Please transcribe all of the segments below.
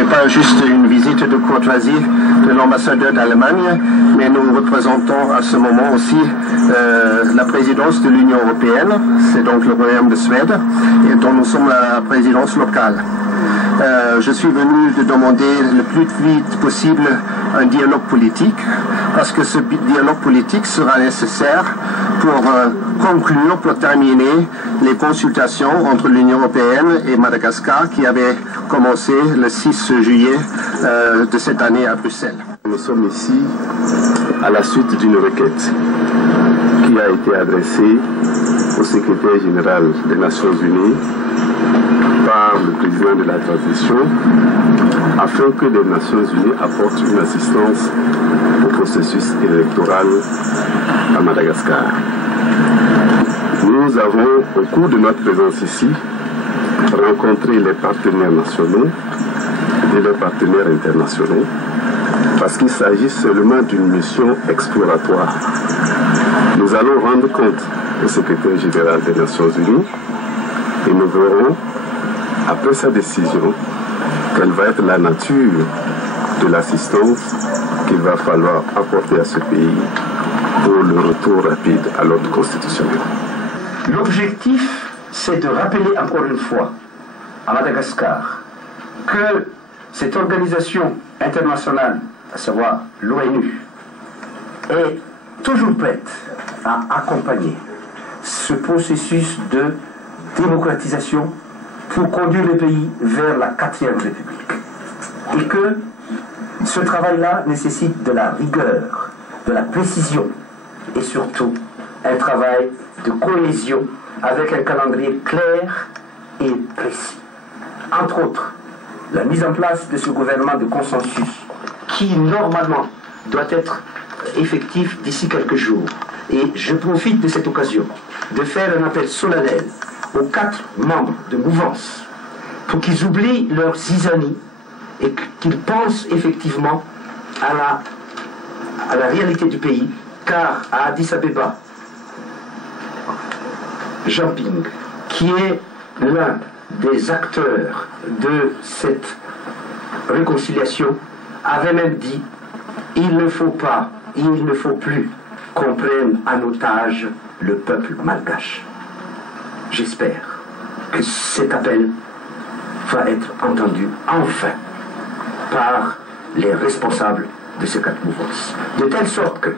n'est pas juste une visite de courtoisie de l'ambassadeur d'Allemagne, mais nous représentons à ce moment aussi la présidence de l'Union européenne, c'est donc le Royaume de Suède, et dont nous sommes la présidence locale. Je suis venu de demander le plus vite possible un dialogue politique, parce que ce dialogue politique sera nécessaire pour conclure, pour terminer les consultations entre l'Union européenne et Madagascar qui avaient commencé le 6 juillet de cette année à Bruxelles. Nous sommes ici à la suite d'une requête qui a été adressée au secrétaire général des Nations Unies par le président de la transition afin que les Nations Unies apportent une assistance au processus électoral à Madagascar. Nous avons, au cours de notre présence ici, rencontré les partenaires nationaux et les partenaires internationaux parce qu'il s'agit seulement d'une mission exploratoire. Nous allons rendre compte au secrétaire général des Nations Unies et nous verrons, après sa décision, quelle va être la nature de l'assistance qu'il va falloir apporter à ce pays pour le retour rapide à l'ordre constitutionnel. L'objectif, c'est de rappeler encore une fois à Madagascar que cette organisation internationale, à savoir l'ONU, est toujours prête à accompagner ce processus de démocratisation pour conduire le pays vers la 4e République. Et que ce travail-là nécessite de la rigueur, de la précision et surtout un travail de cohésion avec un calendrier clair et précis. Entre autres, la mise en place de ce gouvernement de consensus qui normalement doit être effectif d'ici quelques jours. Et je profite de cette occasion de faire un appel solennel aux 4 membres de mouvance pour qu'ils oublient leur zizanie et qu'ils pensent effectivement à la réalité du pays, car à Addis Abeba, Jean Ping, qui est l'un des acteurs de cette réconciliation, avait même dit « il ne faut pas, il ne faut plus qu'on prenne en otage le peuple malgache ». J'espère que cet appel va être entendu enfin par les responsables de ces 4 mouvances. De telle sorte que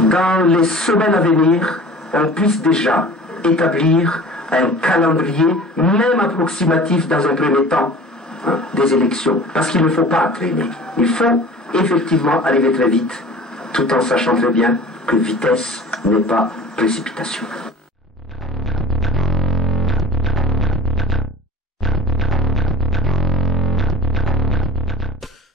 dans les semaines à venir, on puisse déjà établir un calendrier, même approximatif dans un premier temps, des élections. Parce qu'il ne faut pas traîner. Il faut effectivement arriver très vite, tout en sachant très bien que vitesse n'est pas précipitation.